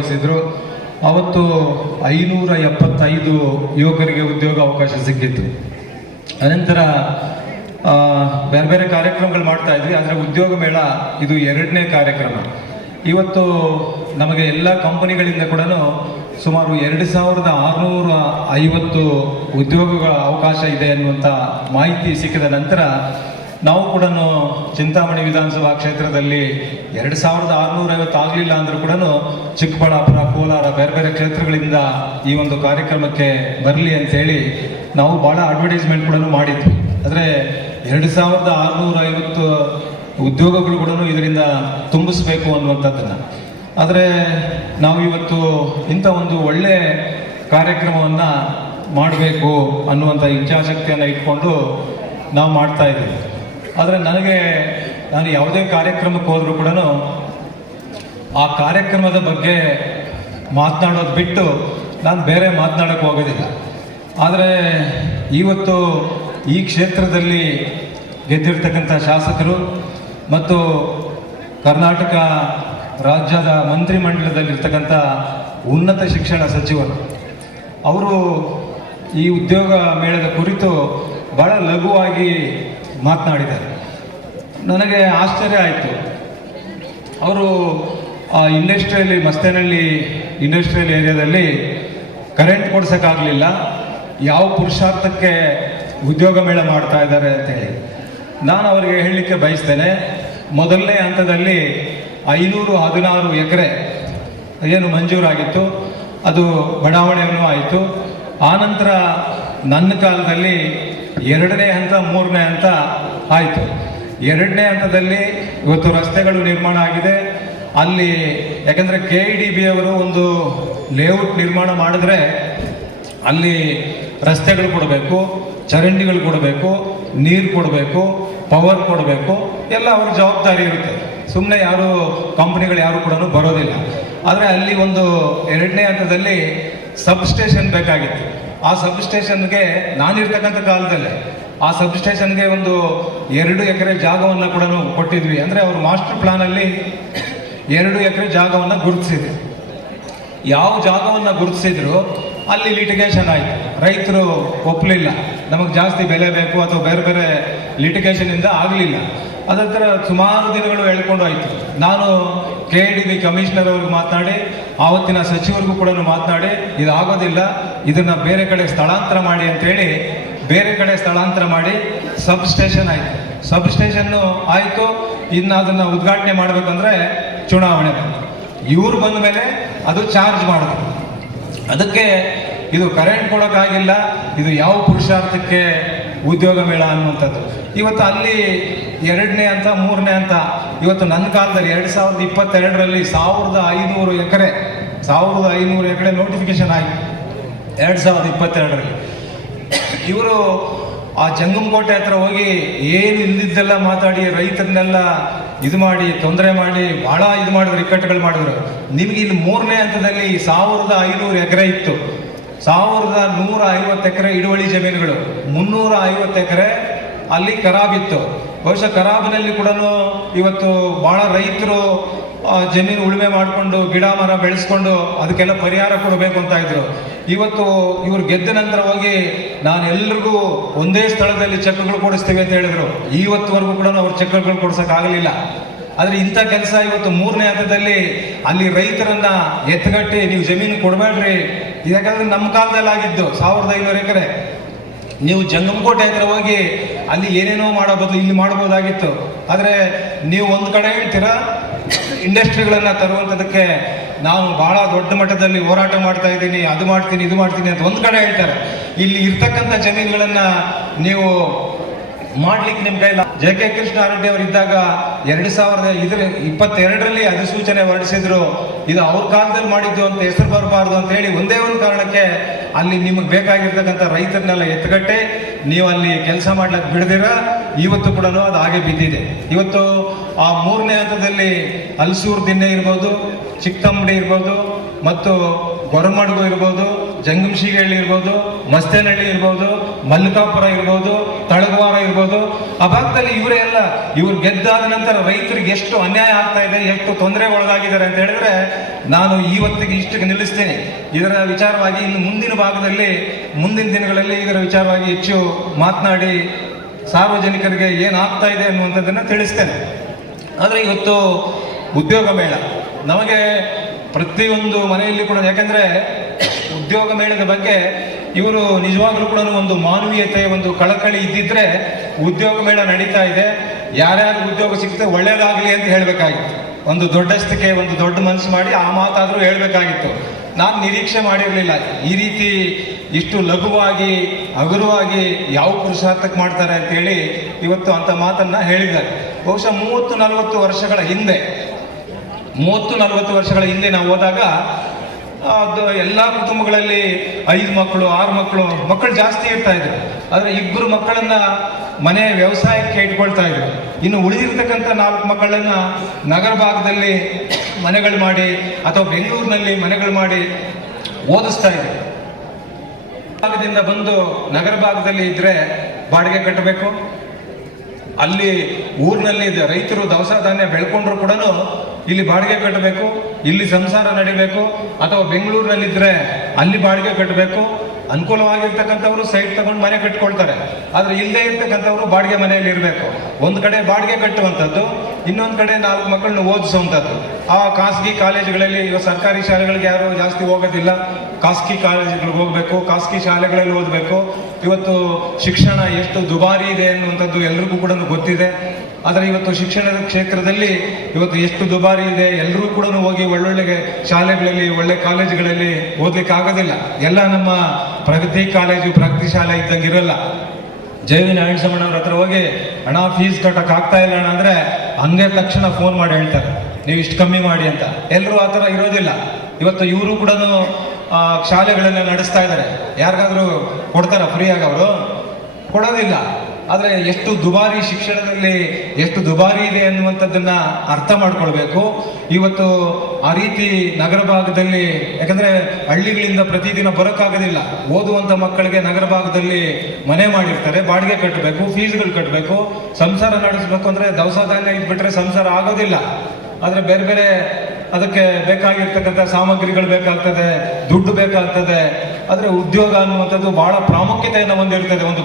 ಭಾಗವಹಿಸಿದ್ರು ಅವತ್ತು ಐನೂರ ಎಪ್ಪತ್ತೈದು ಯುವಕರಿಗೆ ಉದ್ಯೋಗ ಅವಕಾಶ ಸಿಕ್ಕಿತ್ತು. ಅನಂತರ ಬೇರೆ ಬೇರೆ ಕಾರ್ಯಕ್ರಮಗಳು ಮಾಡ್ತಾ ಇದ್ವಿ, ಆದರೆ ಉದ್ಯೋಗ ಮೇಳ ಇದು ಎರಡನೇ ಕಾರ್ಯಕ್ರಮ. ಇವತ್ತು ನಮಗೆ ಎಲ್ಲ ಕಂಪನಿಗಳಿಂದ ಕೂಡ ಸುಮಾರು ಎರಡು ಸಾವಿರದ ಆರುನೂರ ಐವತ್ತು ಉದ್ಯೋಗಗಳ ಅವಕಾಶ ಇದೆ ಅನ್ನುವಂಥ ಮಾಹಿತಿ ಸಿಕ್ಕಿದ ನಂತರ ನಾವು ಕೂಡ ಚಿಂತಾಮಣಿ ವಿಧಾನಸಭಾ ಕ್ಷೇತ್ರದಲ್ಲಿ ಎರಡು ಸಾವಿರದ ಆರುನೂರ ಐವತ್ತು ಆಗಲಿಲ್ಲ ಅಂದರೂ ಕೂಡ ಚಿಕ್ಕಬಳ್ಳಾಪುರ, ಕೋಲಾರ ಬೇರೆ ಬೇರೆ ಕ್ಷೇತ್ರಗಳಿಂದ ಈ ಒಂದು ಕಾರ್ಯಕ್ರಮಕ್ಕೆ ಬರಲಿ ಅಂತೇಳಿ ನಾವು ಭಾಳ ಅಡ್ವರ್ಟೈಸ್ಮೆಂಟ್ ಕೂಡ ಮಾಡಿದ್ವಿ. ಆದರೆ ಎರಡು ಸಾವಿರದ ಆರುನೂರ ಐವತ್ತು ಉದ್ಯೋಗಗಳು ಕೂಡ ಇದರಿಂದ ತುಂಬಿಸ್ಬೇಕು ಅನ್ನುವಂಥದ್ದನ್ನು. ಆದರೆ ನಾವು ಇವತ್ತು ಇಂಥ ಒಂದು ಒಳ್ಳೆ ಕಾರ್ಯಕ್ರಮವನ್ನು ಮಾಡಬೇಕು ಅನ್ನುವಂಥ ಇಚ್ಛಾಶಕ್ತಿಯನ್ನು ಇಟ್ಕೊಂಡು ನಾವು ಮಾಡ್ತಾ ಇದ್ದೀವಿ. ಆದರೆ ನನಗೆ ನಾನು ಯಾವುದೇ ಕಾರ್ಯಕ್ರಮಕ್ಕೆ ಹೋದರೂ ಕೂಡ ಆ ಕಾರ್ಯಕ್ರಮದ ಬಗ್ಗೆ ಮಾತನಾಡೋದು ಬಿಟ್ಟು ನಾನು ಬೇರೆ ಮಾತನಾಡೋಕ್ಕೆ ಹೋಗೋದಿಲ್ಲ. ಆದರೆ ಇವತ್ತು ಈ ಕ್ಷೇತ್ರದಲ್ಲಿ ಗೆದ್ದಿರ್ತಕ್ಕಂಥ ಶಾಸಕರು ಮತ್ತು ಕರ್ನಾಟಕ ರಾಜ್ಯದ ಮಂತ್ರಿಮಂಡಲದಲ್ಲಿರ್ತಕ್ಕಂಥ ಉನ್ನತ ಶಿಕ್ಷಣ ಸಚಿವರು, ಅವರು ಈ ಉದ್ಯೋಗ ಮೇಳದ ಕುರಿತು ಬಹಳ ಲಘುವಾಗಿ ಮಾತನಾಡಿದ್ದಾರೆ. ನನಗೆ ಆಶ್ಚರ್ಯ ಆಯಿತು. ಅವರು ಆ ಇಂಡಸ್ಟ್ರಿಯಲ್ಲಿ, ಮಸ್ತೇನಹಳ್ಳಿ ಇಂಡಸ್ಟ್ರಿಯಲ್ ಏರಿಯಾದಲ್ಲಿ ಕರೆಂಟ್ ಕೊಡ್ಸೋಕ್ಕಾಗಲಿಲ್ಲ. ಯಾವ ಪುರುಷಾರ್ಥಕ್ಕೆ ಉದ್ಯೋಗ ಮೇಳ ಮಾಡ್ತಾ ಇದ್ದಾರೆ ಅಂತೇಳಿ ನಾನು ಅವರಿಗೆ ಹೇಳಲಿಕ್ಕೆ ಬಯಸ್ತೇನೆ, ಮೊದಲನೇ ಹಂತದಲ್ಲಿ ಐನೂರು ಹದಿನಾರು ಎಕರೆ ಏನು ಮಂಜೂರಾಗಿತ್ತು. ಅದು ಬಡಾವಣೆಯೂ ಆಯಿತು. ಆನಂತರ ನನ್ನ ಕಾಲದಲ್ಲಿ ಎರಡನೇ ಹಂತ, ಮೂರನೇ ಹಂತ ಆಯಿತು. ಎರಡನೇ ಹಂತದಲ್ಲಿ ಇವತ್ತು ರಸ್ತೆಗಳು ನಿರ್ಮಾಣ ಆಗಿದೆ. ಅಲ್ಲಿ ಯಾಕಂದರೆ ಕೆ ಇ ಡಿ ಬಿ ಅವರು ಒಂದು ಲೇಔಟ್ ನಿರ್ಮಾಣ ಮಾಡಿದ್ರೆ ಅಲ್ಲಿ ರಸ್ತೆಗಳು ಕೊಡಬೇಕು, ಚರಂಡಿಗಳು ಕೊಡಬೇಕು, ನೀರು ಕೊಡಬೇಕು ಪವರ್ ಕೊಡಬೇಕು, ಎಲ್ಲ ಅವ್ರ ಜವಾಬ್ದಾರಿ ಇರುತ್ತೆ. ಸುಮ್ಮನೆ ಯಾರು ಕಂಪ್ನಿಗಳು ಯಾರು ಕೂಡ ಬರೋದಿಲ್ಲ. ಆದರೆ ಅಲ್ಲಿ ಒಂದು ಎರಡನೇ ಹಂತದಲ್ಲಿ ಸಬ್ ಸ್ಟೇಷನ್ ಬೇಕಾಗಿತ್ತು. ಆ ಸಬ್ ಸ್ಟೇಷನ್ಗೆ ನಾನಿರ್ತಕ್ಕಂಥ ಕಾಲದಲ್ಲೇ ಆ ಸಬ್ ಸ್ಟೇಷನ್ಗೆ ಒಂದು ಎರಡು ಎಕರೆ ಜಾಗವನ್ನು ಕೂಡ ಕೊಟ್ಟಿದ್ವಿ. ಅಂದರೆ ಅವ್ರ ಮಾಸ್ಟರ್ ಪ್ಲಾನಲ್ಲಿ ಎರಡು ಎಕರೆ ಜಾಗವನ್ನು ಗುರುತಿಸಿದ್ರು ಯಾವ ಜಾಗವನ್ನು ಗುರುತಿಸಿದ್ರು ಅಲ್ಲಿ ಲಿಟಿಗೇಷನ್ ಆಯಿತು. ರೈತರು ಒಪ್ಪಲಿಲ್ಲ ನಮಗೆ ಜಾಸ್ತಿ ಬೆಲೆ ಬೇಕು ಅಥವಾ ಬೇರೆ ಬೇರೆ ಲಿಟಿಗೇಷನಿಂದ ಆಗಲಿಲ್ಲ. ಅದರ ಸುಮಾರು ದಿನಗಳು ಹೇಳ್ಕೊಂಡು ಆಯಿತು. ನಾನು ಕೆ ಡಿ ಬಿ ಕಮಿಷನರ್ ಅವ್ರಿಗೆ ಮಾತನಾಡಿ, ಆವತ್ತಿನ ಸಚಿವರಿಗೂ ಕೂಡ ಮಾತನಾಡಿ ಇದು ಆಗೋದಿಲ್ಲ ಇದನ್ನು ಬೇರೆ ಕಡೆ ಸ್ಥಳಾಂತರ ಮಾಡಿ ಅಂತೇಳಿ, ಬೇರೆ ಕಡೆ ಸ್ಥಳಾಂತರ ಮಾಡಿ ಸಬ್ ಸ್ಟೇಷನ್ ಆಯಿತು. ಸಬ್ ಸ್ಟೇಷನ್ನು ಆಯಿತು, ಇನ್ನು ಅದನ್ನು ಉದ್ಘಾಟನೆ ಮಾಡಬೇಕಂದ್ರೆ ಚುನಾವಣೆ ಇವ್ರು ಬಂದ ಮೇಲೆ ಅದು ಚಾರ್ಜ್ ಮಾಡಿದ್ರು ಅದಕ್ಕೆ ಇದು ಕರೆಂಟ್ ಕೊಡೋಕ್ಕಾಗಿಲ್ಲ, ಇದು ಯಾವ ಪುರುಷಾರ್ಥಕ್ಕೆ ಉದ್ಯೋಗ ಮೇಳ ಅನ್ನುವಂಥದ್ದು. ಇವತ್ತು ಅಲ್ಲಿ ಎರಡನೇ ಅಂತ, ಮೂರನೇ ಅಂತ, ಇವತ್ತು ನನ್ನ ಕಾಲದಲ್ಲಿ ಎರಡು ಸಾವಿರದ ಇಪ್ಪತ್ತೆರಡರಲ್ಲಿ ಸಾವಿರದ ಐನೂರು ಎಕರೆ, ಸಾವಿರದ ಐನೂರು ಎಕರೆ ನೋಟಿಫಿಕೇಶನ್ ಆಯಿತು. ಎರಡು ಸಾವಿರದ ಇಪ್ಪತ್ತೆರಡರಲ್ಲಿ. ಇವರು ಆ ಜಂಗಮಕೋಟೆ ಹತ್ರ ಹೋಗಿ ಏನು ಇಲ್ಲಿದ್ದೆಲ್ಲ ಮಾತಾಡಿ, ರೈತರನ್ನೆಲ್ಲ ಇದು ಮಾಡಿ, ತೊಂದರೆ ಮಾಡಿ, ಭಾಳ ಇದು ಮಾಡಿದ್ರು, ಇಕ್ಕಟ್ಟುಗಳು ಮಾಡಿದ್ರು. ನಿಮಗೆ ಇಲ್ಲಿ ಮೂರನೇ ಹಂತದಲ್ಲಿ ಸಾವಿರದ ಐನೂರು ಎಕರೆ ಇತ್ತು. ಸಾವಿರದ ನೂರ ಐವತ್ತು ಎಕರೆ ಹಿಡುವಳಿ ಜಮೀನುಗಳು, ಮುನ್ನೂರ ಐವತ್ತು ಎಕರೆ ಅಲ್ಲಿ ಖರಾಬಿತ್ತು ಬಹುಶಃ ಖರಾಬಿನಲ್ಲಿ ಕೂಡ ಇವತ್ತು ಬಹಳ ರೈತರು ಜಮೀನು ಉಳುಮೆ ಮಾಡಿಕೊಂಡು ಗಿಡ ಮರ ಬೆಳೆಸ್ಕೊಂಡು ಅದಕ್ಕೆಲ್ಲ ಪರಿಹಾರ ಕೊಡಬೇಕು ಅಂತ ಇದ್ರು. ಇವತ್ತು ಇವ್ರು ಗೆದ್ದ ನಂತರ ಹೋಗಿ ನಾನು ಎಲ್ರಿಗೂ ಒಂದೇ ಸ್ಥಳದಲ್ಲಿ ಚೆಕ್ಗಳು ಕೊಡಿಸ್ತೀವಿ ಅಂತ ಹೇಳಿದ್ರು. ಇವತ್ತುವರೆಗೂ ಕೂಡ ಅವ್ರು ಚೆಕ್ಗಳು ಕೊಡ್ಸೋಕ್ಕಾಗಲಿಲ್ಲ ಆದರೆ ಇಂಥ ಕೆಲಸ ಇವತ್ತು ಮೂರನೇ ಹಂತದಲ್ಲಿ ಅಲ್ಲಿ ರೈತರನ್ನ ಎತ್ತಗಟ್ಟಿ, ನೀವು ಜಮೀನು ಕೊಡಬೇಡ್ರಿ ಯಾಕಂದ್ರೆ ನಮ್ಮ ಕಾಲದಲ್ಲಿ ಆಗಿದ್ದು ಸಾವಿರದ ಐನೂರು ಎಕರೆ. ನೀವು ಜಂಗಮಕೋಟೆ ಹತ್ರ ಹೋಗಿ ಅಲ್ಲಿ ಏನೇನೋ ಮಾಡೋ ಬದಲು ಇಲ್ಲಿ ಮಾಡ್ಬೋದಾಗಿತ್ತು. ಆದರೆ ನೀವು ಒಂದು ಕಡೆ ಹೇಳ್ತೀರಾ? ಇಂಡಸ್ಟ್ರಿಗಳನ್ನು ತರುವಂಥದ್ದಕ್ಕೆ ನಾವು ಬಹಳ ದೊಡ್ಡ ಮಟ್ಟದಲ್ಲಿ ಹೋರಾಟ ಮಾಡ್ತಾ ಇದ್ದೀನಿ, ಅದು ಮಾಡ್ತೀನಿ, ಇದು ಮಾಡ್ತೀನಿ ಅಂತ ಒಂದು ಕಡೆ ಹೇಳ್ತಾರೆ. ಇಲ್ಲಿ ಇರ್ತಕ್ಕಂಥ ಜಮೀನುಗಳನ್ನ ನೀವು ಮಾಡ್ಲಿಕ್ಕೆ ನಿಮ್ ಕೈಲ ಜೆ ಕೆ ಕೃಷ್ಣಾರೆಡ್ಡಿ ಅವರು ಇದ್ದಾಗ ಎರಡು ಸಾವಿರದ ಇದ್ರ ಇಪ್ಪತ್ತೆರಡರಲ್ಲಿ ಅಧಿಸೂಚನೆ ಹೊರಡಿಸಿದ್ರು, ಇದು ಅವ್ರ ಕಾಲದಲ್ಲಿ ಮಾಡಿದ್ದು ಅಂತ ಹೆಸರು ಬರಬಾರ್ದು ಅಂತ ಹೇಳಿ ಒಂದೇ ಒಂದು ಕಾರಣಕ್ಕೆ ಅಲ್ಲಿ ನಿಮಗೆ ಬೇಕಾಗಿರ್ತಕ್ಕಂಥ ರೈತರನ್ನೆಲ್ಲ ಎತ್ತಗಟ್ಟೆ ನೀವು ಅಲ್ಲಿ ಕೆಲಸ ಮಾಡ್ಲಿಕ್ಕೆ ಬಿಡದಿರ, ಇವತ್ತು ಕೂಡ ಅದು ಹಾಗೆ ಬಿದ್ದಿದೆ. ಇವತ್ತು ಆ ಮೂರನೇ ಹಂತದಲ್ಲಿ ಹಲಸೂರು ದಿನ್ನೆ ಇರ್ಬೋದು, ಚಿಕ್ಕಂಬಡಿ ಇರ್ಬೋದು, ಮತ್ತು ಕೊರಮಡುಗು ಇರ್ಬೋದು ಜಂಗಮಶಿಗಹಳ್ಳಿ ಇರ್ಬೋದು, ಮಸ್ತೇನಹಳ್ಳಿ ಇರ್ಬೋದು, ಮಲ್ಲಿಕಾಪುರ ಇರ್ಬೋದು, ತಳಗವಾರ ಇರ್ಬೋದು. ಆ ಭಾಗದಲ್ಲಿ ಇವರೇ ಎಲ್ಲ ಇವ್ರು ಗೆದ್ದಾದ ನಂತರ ರೈತರಿಗೆ ಎಷ್ಟು ಅನ್ಯಾಯ ಆಗ್ತಾ ಇದೆ, ಎಷ್ಟು ತೊಂದರೆ ಒಳಗಾಗಿದ್ದಾರೆ ಅಂತ ಹೇಳಿದ್ರೆ ನಾನು ಇವತ್ತಿಗೆ ಇಷ್ಟಕ್ಕೆ ನಿಲ್ಲಿಸ್ತೇನೆ. ಇದರ ವಿಚಾರವಾಗಿ ಇನ್ನು ಮುಂದಿನ ಭಾಗದಲ್ಲಿ, ಮುಂದಿನ ದಿನಗಳಲ್ಲಿ ಇದರ ವಿಚಾರವಾಗಿ ಹೆಚ್ಚು ಮಾತನಾಡಿ ಸಾರ್ವಜನಿಕರಿಗೆ ಏನಾಗ್ತಾ ಇದೆ ಅನ್ನುವಂಥದ್ದನ್ನು ತಿಳಿಸ್ತೇನೆ. ಆದರೆ ಇವತ್ತು ಉದ್ಯೋಗ ಮೇಳ. ನಮಗೆ ಪ್ರತಿಯೊಂದು ಮನೆಯಲ್ಲಿ ಕೂಡ, ಯಾಕಂದ್ರೆ ಉದ್ಯೋಗ ಮೇಳದ ಬಗ್ಗೆ ಇವರು ನಿಜವಾಗ್ಲೂ ಕೂಡ ಒಂದು ಮಾನವೀಯತೆ ಒಂದು ಕಳಕಳಿ ಇದ್ದಿದ್ರೆ ಉದ್ಯೋಗ ಮೇಳ ನಡೀತಾ ಇದೆ. ಯಾರ್ಯಾರು ಉದ್ಯೋಗ ಸಿಗುತ್ತೆ ಒಳ್ಳೇದಾಗಲಿ ಅಂತ ಹೇಳಬೇಕಾಗಿತ್ತು. ಒಂದು ದೊಡ್ಡಸ್ತಿಕೆ ಒಂದು ದೊಡ್ಡ ಮನಸ್ಸು ಮಾಡಿ ಆ ಮಾತಾದರೂ ಹೇಳಬೇಕಾಗಿತ್ತು. ನಾನು ನಿರೀಕ್ಷೆ ಮಾಡಿರಲಿಲ್ಲ. ಈ ರೀತಿ ಇಷ್ಟು ಲಘುವಾಗಿ, ಹಗುರವಾಗಿ ಯಾವ ಪುರುಷಾರ್ಥಕ್ಕೆ ಮಾಡ್ತಾರೆ ಅಂತೇಳಿ ಇವತ್ತು ಅಂತ ಮಾತನ್ನ ಹೇಳಿದ್ದಾರೆ. ಬಹುಶಃ ಮೂವತ್ತು ನಲವತ್ತು ವರ್ಷಗಳ ಹಿಂದೆ ಮೂವತ್ತು, ನಲವತ್ತು ವರ್ಷಗಳ ಹಿಂದೆ ನಾವು ಹೋದಾಗ ಅದು ಎಲ್ಲ ಕುಟುಂಬಗಳಲ್ಲಿ ಐದು ಮಕ್ಕಳು, ಆರು ಮಕ್ಕಳು ಮಕ್ಕಳು ಜಾಸ್ತಿ ಇರ್ತಾ ಇದ್ರು. ಆದರೆ ಇಬ್ಬರು ಮಕ್ಕಳನ್ನ ಮನೆ ವ್ಯವಸಾಯಕ್ಕೆ ಇಟ್ಕೊಳ್ತಾ ಇದ್ರು. ಇನ್ನು ಉಳಿದಿರ್ತಕ್ಕಂಥ ನಾಲ್ಕು ಮಕ್ಕಳನ್ನ ನಗರ ಭಾಗದಲ್ಲಿ ಮನೆಗಳು ಮಾಡಿ ಅಥವಾ ಬೆಂಗಳೂರಿನಲ್ಲಿ ಮನೆಗಳು ಮಾಡಿ ಓದಿಸ್ತಾ ಇದ್ರು. ಭಾಗದಿಂದ ಬಂದು ನಗರ ಭಾಗದಲ್ಲಿ ಇದ್ರೆ ಬಾಡಿಗೆ ಕಟ್ಟಬೇಕು. ಅಲ್ಲಿ ಊರಿನಲ್ಲಿ ರೈತರು ದವಸ ಧಾನ್ಯ ಬೆಳ್ಕೊಂಡ್ರು ಕೂಡ ಇಲ್ಲಿ ಬಾಡಿಗೆ ಕಟ್ಟಬೇಕು, ಇಲ್ಲಿ ಸಂಸಾರ ನಡಿಬೇಕು, ಅಥವಾ ಬೆಂಗಳೂರಿನಲ್ಲಿದ್ದರೆ ಅಲ್ಲಿ ಬಾಡಿಗೆ ಕಟ್ಟಬೇಕು. ಅನುಕೂಲವಾಗಿರ್ತಕ್ಕಂಥವ್ರು ಸೈಟ್ ತಗೊಂಡು ಮನೆ ಕಟ್ಕೊಳ್ತಾರೆ. ಆದರೆ ಇಲ್ಲದೆ ಇರ್ತಕ್ಕಂಥವ್ರು ಬಾಡಿಗೆ ಮನೆಯಲ್ಲಿ ಇರಬೇಕು. ಒಂದು ಕಡೆ ಬಾಡಿಗೆ ಕಟ್ಟುವಂಥದ್ದು, ಇನ್ನೊಂದು ಕಡೆ ನಾಲ್ಕು ಮಕ್ಕಳನ್ನ ಓದಿಸುವಂಥದ್ದು. ಆ ಖಾಸಗಿ ಕಾಲೇಜುಗಳಲ್ಲಿ ಇವಾಗ ಸರ್ಕಾರಿ ಶಾಲೆಗಳಿಗೆ ಯಾರು ಜಾಸ್ತಿ ಹೋಗೋದಿಲ್ಲ. ಖಾಸಗಿ ಕಾಲೇಜುಗಳಿಗೆ ಹೋಗ್ಬೇಕು, ಖಾಸಗಿ ಶಾಲೆಗಳಲ್ಲಿ ಓದಬೇಕು. ಇವತ್ತು ಶಿಕ್ಷಣ ಎಷ್ಟು ದುಬಾರಿ ಇದೆ ಅನ್ನುವಂಥದ್ದು ಎಲ್ರಿಗೂ ಕೂಡ ಗೊತ್ತಿದೆ. ಆದರೆ ಇವತ್ತು ಶಿಕ್ಷಣದ ಕ್ಷೇತ್ರದಲ್ಲಿ ಇವತ್ತು ಎಷ್ಟು ದುಬಾರಿ ಇದೆ ಎಲ್ಲರೂ ಕೂಡ ಹೋಗಿ ಒಳ್ಳೊಳ್ಳೆ ಶಾಲೆಗಳಲ್ಲಿ, ಒಳ್ಳೆ ಕಾಲೇಜುಗಳಲ್ಲಿ ಓದ್ಲಿಕ್ಕೆ ಆಗೋದಿಲ್ಲ ಎಲ್ಲ ನಮ್ಮ ಪ್ರಗತಿ ಕಾಲೇಜು, ಪ್ರಗತಿ ಶಾಲೆ ಇದ್ದಂಗೆ ಇರಲ್ಲ. ನಾರಾಯಣ ಅವ್ರ ಹತ್ರ ಹೋಗಿ ಹಣ ಫೀಸ್ ಕಟ್ಟಕ್ಕೆ ಆಗ್ತಾ ಇಲ್ಲ ಅಣ್ಣ ಅಂದ್ರೆ ಹಂಗೆ ತಕ್ಷಣ ಫೋನ್ ಮಾಡಿ ಹೇಳ್ತಾರೆ. ನೀವು ಇಷ್ಟು ಕಮ್ಮಿ ಮಾಡಿ ಅಂತ. ಎಲ್ಲರೂ ಆ ಥರ ಇರೋದಿಲ್ಲ. ಇವತ್ತು ಇವರು ಕೂಡ ಶಾಲೆಗಳನ್ನ ನಡೆಸ್ತಾ ಇದ್ದಾರೆ. ಯಾರಿಗಾದ್ರೂ ಕೊಡ್ತಾರ? ಫ್ರೀಯಾಗಿ ಅವರು? ಕೊಡೋದಿಲ್ಲ. ಆದ್ರೆ ಎಷ್ಟು ದುಬಾರಿ ಶಿಕ್ಷಣದಲ್ಲಿ, ಎಷ್ಟು ದುಬಾರಿ ಇದೆ ಅನ್ನುವಂಥದ್ದನ್ನು ಅರ್ಥ ಮಾಡ್ಕೊಳ್ಬೇಕು. ಇವತ್ತು ಆ ರೀತಿ ನಗರ ಭಾಗದಲ್ಲಿ, ಯಾಕಂದ್ರೆ ಹಳ್ಳಿಗಳಿಂದ ಪ್ರತಿದಿನ ಬರೋಕ್ಕಾಗೋದಿಲ್ಲ. ಓದುವಂತ ಮಕ್ಕಳಿಗೆ ನಗರ ಭಾಗದಲ್ಲಿ ಮನೆ ಮಾಡಿರ್ತಾರೆ, ಬಾಡಿಗೆ ಕಟ್ಟಬೇಕು, ಫೀಸ್ಗಳು ಕಟ್ಟಬೇಕು, ಸಂಸಾರ ನಡೆಸಬೇಕು ಅಂದ್ರೆ ದವಸ ಧಾನ್ಯ ಇದ್ಬಿಟ್ರೆ ಸಂಸಾರ ಆಗೋದಿಲ್ಲ. ಆದರೆ ಬೇರೆ ಬೇರೆ ಅದಕ್ಕೆ ಬೇಕಾಗಿರ್ತಕ್ಕಂಥ ಸಾಮಗ್ರಿಗಳು ಬೇಕಾಗ್ತದೆ, ದುಡ್ಡು ಬೇಕಾಗ್ತದೆ. ಆದರೆ ಉದ್ಯೋಗ ಅನ್ನುವಂಥದ್ದು ಬಹಳ ಪ್ರಾಮುಖ್ಯತೆಯನ್ನು ಹೊಂದಿರ್ತದೆ ಒಂದು